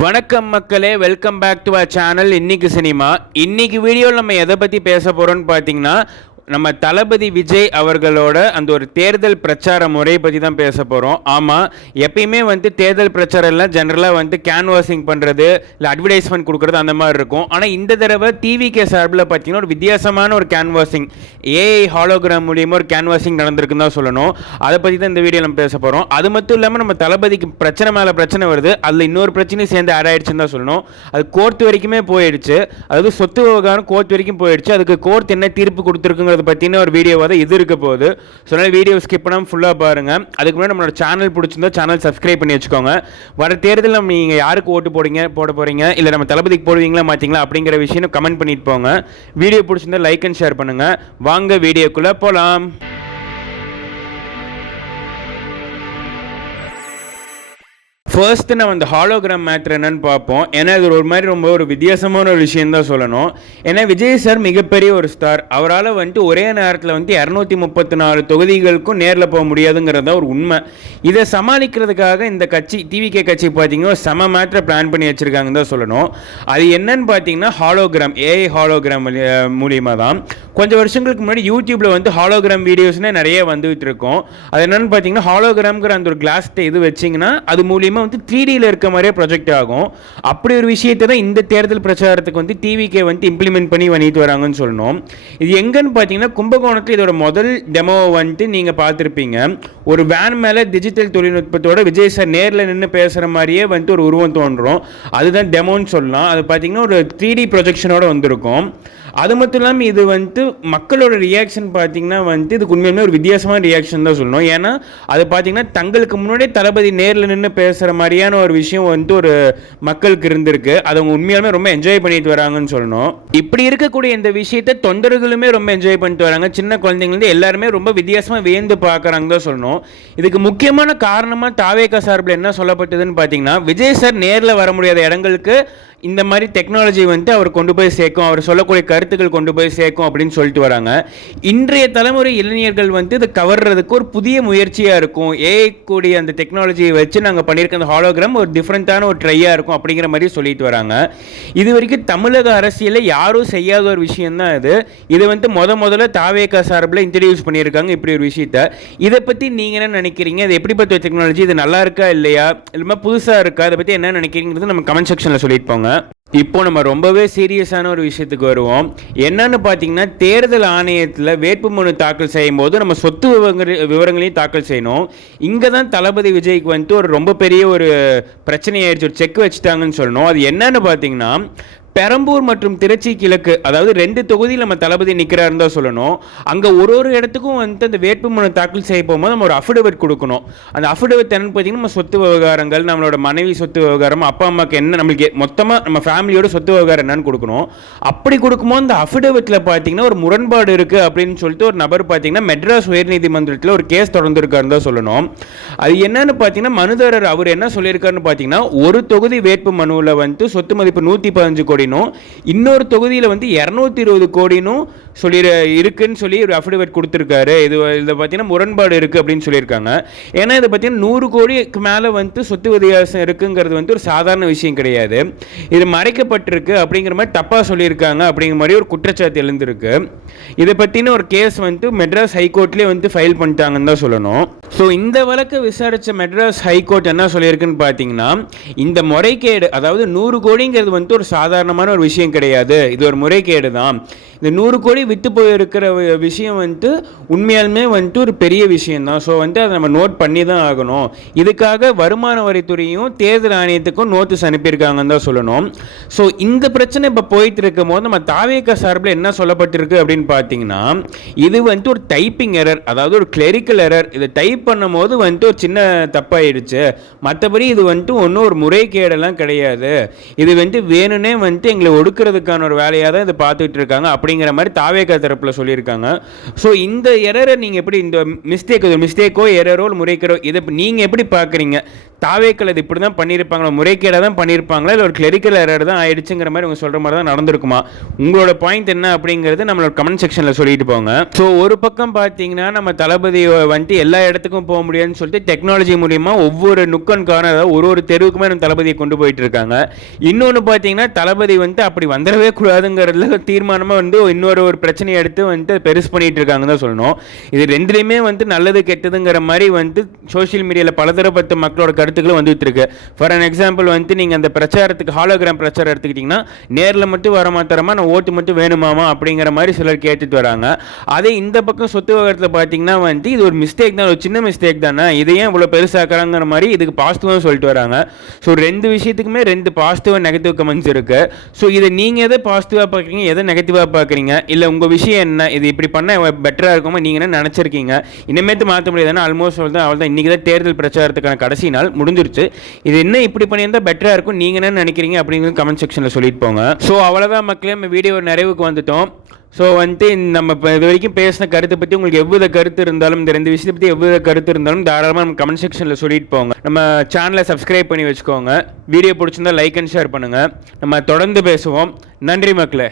வணக்கம் மக்களே, welcome back to our channel இன்னைக்கு சினிமா. இன்னைக்கு வீடியோவில் நம்ம எதை பற்றி பேச போகிறோம்னு பார்த்தீங்கன்னா, நம்ம தளபதி விஜய் அவர்களோட அந்த ஒரு தேர்தல் பிரச்சார முறை பற்றி தான் பேச போகிறோம். ஆமாம், எப்பயுமே தேர்தல் பிரச்சாரம்லாம் ஜென்ரலாக கேன்வாசிங் பண்ணுறது இல்லை அட்வர்டைஸ்மெண்ட் கொடுக்குறது அந்த மாதிரி இருக்கும். ஆனால் இந்த தடவை டிவிகே சார்பில் பார்த்தீங்கன்னா ஒரு வித்தியாசமான ஒரு கேன்வாசிங், ஏஐ ஹாலோகிராம் மூலியமாக ஒரு கேன்வாசிங் நடந்திருக்குன்னு தான் சொல்லணும். அதை பற்றி தான் இந்த வீடியோ நம்ம பேச போகிறோம். அது மட்டும் இல்லாமல் நம்ம தளபதிக்கு பிரச்சனை மேலே பிரச்சனை வருது, அதில் இன்னொரு பிரச்சனையும் சேர்ந்து ஆட் ஆயிடுச்சுன்னு தான் சொல்லணும். அது கோர்ட் வரைக்குமே போயிடுச்சு, அதாவது சொத்து விவகாரம் கோர்ட் வரைக்கும் போயிடுச்சு. அதுக்கு கோர்ட் என்ன தீர்ப்பு கொடுத்துருக்குங்க பற்றின ஒரு வீடியோவாக தான் இது இருக்க போகுது. ஸோ அதனால் வீடியோ ஸ்கிப் பண்ணாமல் ஃபுல்லாக பாருங்கள். அதுக்கு முன்னாடி நம்மளோட சேனல் பிடிச்சிருந்தா சேனல் சப்ஸ்கிரைப் பண்ணி வச்சுக்கோங்க. வர தேர்தலில் நம்ம நீங்கள் யாருக்கு ஓட்டு போட போகிறீங்க, இல்லை நம்ம தளபதிக்கு போடுவீங்களா மாற்றிங்களா அப்படிங்கிற விஷயம் கமெண்ட் பண்ணிட்டு போங்க. வீடியோ பிடிச்சிருந்தா லைக் அண்ட் ஷேர் பண்ணுங்கள். வாங்க வீடியோக்குள்ளே போகலாம். ஃபர்ஸ்ட் நம்ம அந்த ஹாலோகிராம் மேட்ரு என்னன்னு பார்ப்போம். ஏன்னா இது ஒரு மாதிரி ரொம்ப ஒரு வித்தியாசமான ஒரு விஷயம் தான் சொல்லணும். ஏன்னா விஜய் சார் மிகப்பெரிய ஒரு ஸ்டார். அவரால் ஒரே நேரத்தில் 234 தொகுதிகளுக்கும் நேரில் போக முடியாதுங்கிறது தான் ஒரு உண்மை. இதை சமாளிக்கிறதுக்காக இந்த கட்சி டிவிகே கட்சி பார்த்தீங்கன்னா செம மேட்ரை பிளான் பண்ணி வச்சுருக்காங்கன்னு தான் சொல்லணும். அது என்னன்னு பார்த்தீங்கன்னா ஹாலோகிராம், ஏஐ ஹாலோகிராம் மூலியமாக தான். கொஞ்சம் வருஷங்களுக்கு முன்னாடி யூடியூப்பில் ஹாலோகிராம் வீடியோஸ்னே நிறைய வந்துகிட்டு இருக்கும். அது என்னென்னு பார்த்தீங்கன்னா ஹாலோகிராம்ங்கிற அந்த ஒரு கிளாஸ் இது வச்சிங்கன்னா அது மூலியமாக 3Dல இருக்க மாதிரியே ப்ரொஜெக்ட் ஆகும். அப்படி ஒரு விஷயத்தை தான் இந்த தேர்தல் பிரச்சாரத்துக்கு டிவிகே இம்ப்ளிமெண்ட் பண்ணி பண்ணிட்டு வராங்கன்னு சொல்லணும். இது எங்கன்னு பார்த்தீங்கன்னா கும்பகோணத்தில் இதோட முதல் டெமோ நீங்கள் பார்த்துருப்பீங்க. ஒரு வேன் மேலே டிஜிட்டல் தொழில்நுட்பத்தோட விஜய் சார் நேரில் நின்று பேசுகிற மாதிரியே ஒரு உருவம் தோன்றும். அதுதான் டெமோன்னு சொல்லலாம். அது பார்த்தீங்கன்னா ஒரு 3D ப்ரொஜெக்ஷனோட வந்திருக்கும். அது மட்டும் இல்லாமல் இது மக்களோட ரியாக்ஷன் பார்த்தீங்கன்னா இதுக்கு உண்மையுமே ஒரு வித்தியாசமான ரியாக்ஷன் தான் சொல்லணும். ஏன்னா அது பார்த்தீங்கன்னா தங்களுக்கு முன்னாடியே தளபதி நேரில் நின்று பேசுகிற மாதிரியான ஒரு விஷயம் ஒரு மக்களுக்கு இருந்திருக்கு. அதை அவங்க உண்மையாலுமே ரொம்ப என்ஜாய் பண்ணிட்டு வராங்கன்னு சொல்லணும். இப்படி இருக்கக்கூடிய இந்த விஷயத்தை தொண்டர்களுமே ரொம்ப என்ஜாய் பண்ணிட்டு வராங்க. சின்ன குழந்தைங்கலேருந்து எல்லாருமே ரொம்ப வித்தியாசமாக வியந்து பார்க்குறாங்க தான் சொல்லணும். இதுக்கு முக்கியமான காரணமாக தாவேகா சார்பில் என்ன சொல்லப்பட்டதுன்னு பார்த்தீங்கன்னா, விஜய் சார் நேரில் வர முடியாத இடங்களுக்கு இந்த மாதிரி டெக்னாலஜி அவர் கொண்டு போய் சேர்க்கும், அவர் சொல்லக்கூடிய கருத்துக்கள் கொண்டு போய் சேர்க்கும் அப்படின்னு சொல்லிட்டு வராங்க. இன்றைய தலைமுறை இளைஞர்கள் இதை கவர்றதுக்கு ஒரு புதிய முயற்சியாக இருக்கும். ஏஐ கூடிய அந்த டெக்னாலஜியை வச்சு நாங்கள் பண்ணியிருக்க அந்த ஹாலோகிராம் ஒரு டிஃப்ரெண்ட்டான ஒரு ட்ரையாக இருக்கும் அப்படிங்கிற மாதிரி சொல்லிட்டு வராங்க. இது வரைக்கும் தமிழக அரசியலில் யாரும் செய்யாத ஒரு விஷயம்தான் இது. இது முதல்ல தாவேகா சார்பில் இன்ட்ரடியூஸ் பண்ணியிருக்காங்க இப்படி ஒரு விஷயத்தை. இதை பற்றி நீங்கள் என்ன நினைக்கிறீங்க? இது எப்படிப்பட்ட டெக்னாலஜி? இது நல்லா இருக்கா இல்லையா, இல்லைமா புதுசாக இருக்கா? அதை பற்றி என்ன நினைக்கிறீங்கிறது நம்ம கமெண்ட் செக்ஷனில் சொல்லிட்டு போங்க. இப்போ நம்ம ரொம்பவே சீரியஸான ஒரு விஷயத்துக்கு வருவோம். என்னன்னு பார்த்தீங்கன்னா, தேர்தல் ஆணையத்தில் வேட்புமனு தாக்கல் செய்யும் போது நம்ம சொத்து விவரங்களையும் தாக்கல் செய்யணும். இங்கே தான் தளபதி விஜய்க்கு ஒரு ரொம்ப பெரிய ஒரு பிரச்சனையாயிடுச்சு, ஒரு செக் வச்சுட்டாங்கன்னு சொல்லணும். அது என்னன்னு பார்த்தீங்கன்னா, பெரம்பூர் மற்றும் திருச்சி கிழக்கு, அதாவது 2 தொகுதியில் நம்ம தளபதி நிற்கிறாருன்னு தான் சொல்லணும். அங்கே ஒரு இடத்துக்கும் அந்த வேட்புமனு தாக்கல் செய்ய போகும்போது நம்ம ஒரு அஃபிடவிட் கொடுக்கணும். அந்த அஃபிடவிட் என்னன்னு பார்த்தீங்கன்னா, நம்ம சொத்து விவகாரங்கள், நம்மளோட மனைவி சொத்து விவகாரம், அப்பா அம்மாவுக்கு என்ன, நம்மளுக்கு மொத்தமாக நம்ம ஃபேமிலியோட சொத்து விவகாரம் என்னன்னு கொடுக்கணும். அப்படி கொடுக்கும்போது அந்த அஃபிடவிட்டில் பார்த்தீங்கன்னா ஒரு முரண்பாடு இருக்குது அப்படின்னு சொல்லிட்டு ஒரு நபர் பார்த்தீங்கன்னா மெட்ராஸ் உயர்நீதிமன்றத்தில் ஒரு கேஸ் தொடர்ந்துருக்காருன்னு தான் சொல்லணும். அது என்னன்னு பார்த்தீங்கன்னா, மனுதாரர் அவர் என்ன சொல்லியிருக்காருன்னு பார்த்தீங்கன்னா, ஒரு தொகுதி வேட்பு மனுவில் சொத்து மதிப்பு 115 கோடி, இன்னொரு தொகுதியில் 220 கோடினும் சொல்லி இருக்குன்னு சொல்லி ஒரு அஃபிடவிட் கொடுத்துருக்காரு. இதை பார்த்தீங்கன்னா முரண்பாடு இருக்குது அப்படின்னு சொல்லியிருக்காங்க. ஏன்னா இதை பார்த்தீங்கன்னா 100 கோடிக்கு மேலே சொத்து வித்தியாசம் இருக்குங்கிறது ஒரு சாதாரண விஷயம் கிடையாது. இது மறைக்கப்பட்டிருக்கு அப்படிங்கிற மாதிரி தப்பாக சொல்லியிருக்காங்க அப்படிங்கிற மாதிரி ஒரு குற்றச்சாட்டு எழுந்திருக்கு. இதை பற்றின ஒரு கேஸ் மெட்ராஸ் ஹைகோர்ட்லேயே ஃபைல் பண்ணிட்டாங்கன்னு தான் சொல்லணும். ஸோ இந்த வழக்கை விசாரித்த மெட்ராஸ் ஹைகோர்ட் என்ன சொல்லியிருக்குன்னு பார்த்தீங்கன்னா, இந்த முறைகேடு, அதாவது 100 கோடிங்கிறது ஒரு சாதாரணமான ஒரு விஷயம் கிடையாது, இது ஒரு முறைகேடு தான். இந்த 100 கோடி விட்டு போயிருக்கிற விஷயம் உண்மையாலுமே ஒரு பெரிய விஷயம் தான். ஸோ அதை நம்ம நோட் பண்ணி தான் ஆகணும். இதுக்காக வருமான வரித்துறையும் தேர்தல் ஆணையத்துக்கும் நோட்டீஸ் அனுப்பியிருக்காங்கன்னு தான் சொல்லணும். ஸோ இந்த பிரச்சனை இப்போ போயிட்டு இருக்கும் போது நம்ம தாவேகா சார்பில் என்ன சொல்லப்பட்டிருக்கு அப்படின்னு பார்த்தீங்கன்னா, இது ஒரு டைப்பிங் எரர், அதாவது ஒரு கிளரிக்கல் எரர். இதை டைப் பண்ணும் போது ஒரு சின்ன தப்பாயிடுச்சு, மற்றபடி இது ஒன்றும் ஒரு முறைகேடெல்லாம் கிடையாது, இது வேணும்னே எங்களை ஒடுக்கிறதுக்கான ஒரு வேலையாக தான் இதை பார்த்துட்டு இருக்காங்க அப்படிங்கிற மாதிரி தாவேகா தரப்பில் சொல்லியிருக்காங்க. ஸோ இந்த எரரை நீங்கள் எப்படி, இந்த மிஸ்டேக்கோ எரரோ முறைகேடோ இதை நீங்கள் எப்படி பார்க்குறீங்க? தாவேக்கள் அது இப்படி தான் பண்ணியிருப்பாங்களா, முறைகேடாக தான் பண்ணியிருப்பாங்களா, இல்லை ஒரு கிளரிக்கல் எரர் தான் ஆயிடுச்சுங்கிற மாதிரி உங்க சொல்கிற மாதிரி தான் நடந்திருக்குமா? உங்களோட பாயிண்ட் என்ன அப்படிங்கிறது நம்மளோட கமெண்ட் செக்ஷனில் சொல்லிட்டு போங்க. ஸோ ஒரு பக்கம் பார்த்தீங்கன்னா நம்ம தளபதி வந்துட்டு எல்லா இடத்துக்கும் போக முடியாதுன்னு சொல்லிட்டு டெக்னாலஜி மூலியமா ஒவ்வொரு நுக்கன் காரணம், அதாவது ஒரு தெருவுக்குமே நம்ம தளபதியை கொண்டு போயிட்டு இருக்காங்க. இன்னொன்று பார்த்தீங்கன்னா தளபதி வந்துட்டு அப்படி வந்துடவே கூடாதுங்கிறதுல தீர்மானமாக இன்னொரு பிரச்சனையை எடுத்து வந்துட்டு பெருசு பண்ணிட்டு இருக்காங்கன்னு தான் சொல்லணும். இது ரெண்டுலையுமே நல்லது கெட்டதுங்கிற மாதிரி சோஷியல் மீடியாவில் பலதரப்பட்ட மக்களோட கருத்துக்களும் வந்துட்டு இருக்கு. ஃபார் அன் எக்ஸாம்பிள் நீங்கள் அந்த பிரச்சாரத்துக்கு ஹாலோகிராம் பிரச்சாரம் எடுத்துக்கிட்டிங்கன்னா நேரில் மட்டும் வர மாத்திரமா, நான் ஓட்டு மட்டும் வேணுமாமா அப்படிங்கிற மாதிரி சிலர் கேட்டுட்டு வராங்க. அதே இந்த பக்கம் சொத்து விவகாரத்தில் பார்த்தீங்கன்னா இது ஒரு மிஸ்டேக் தான், ஒரு சின்ன மிஸ்டேக் தானே, இதையே இவ்வளோ பெருசாக்குறாங்கிற மாதிரி இதுக்கு பாசிட்டிவாக சொல்லிட்டு வராங்க. ஸோ ரெண்டு விஷயத்துக்குமே ரெண்டு பாசிட்டிவ் நெகட்டிவ் கமெண்ட்ஸ் இருக்கு. ஸோ இதை நீங்கள் எதை பாசிட்டிவாக பார்க்குறீங்க, எதை நெகட்டிவாக பார்க்குறீங்க, இல்லை உங்கள் விஷயம் என்ன, இது இப்படி பண்ணால் பெட்டராக இருக்குமா நீங்கள் என்ன நினச்சிருக்கீங்க? இனிமேட்டு மாற்ற முடியாதுன்னா ஆல்மோஸ்ட் அவள் தான் இன்றைக்கி தான் தேர்தல் பிரச்சாரத்துக்கான கடைசி நாள் முடிஞ்சிருச்சு. இது என்ன இப்படி பண்ணியிருந்தால் பெட்டராக இருக்கும், நீங்கள் என்ன நினைக்கிறீங்க அப்படிங்கிறது கமெண்ட் செக்ஷனில் சொல்லிட்டு போங்க. ஸோ அவ்வளோதான் மக்களே, நம்ம வீடியோ நிறைவுக்கு வந்துட்டோம். ஸோ நம்ம இப்போ இது வரைக்கும் பேசின கருத்தை பற்றி உங்களுக்கு எவ்வித கருத்து இருந்தாலும், இந்த ரெண்டு விஷயத்தை பற்றி எவ்வித கருத்து இருந்தாலும் தாராளமாக நம்ம கமெண்ட் செக்ஷனில் சொல்லிட்டு போங்க. நம்ம சேனலை சப்ஸ்கிரைப் பண்ணி வச்சுக்கோங்க. வீடியோ பிடிச்சிருந்தா லைக் அண்ட் ஷேர் பண்ணுங்கள். நம்ம தொடர்ந்து பேசுவோம். நன்றி மக்களே.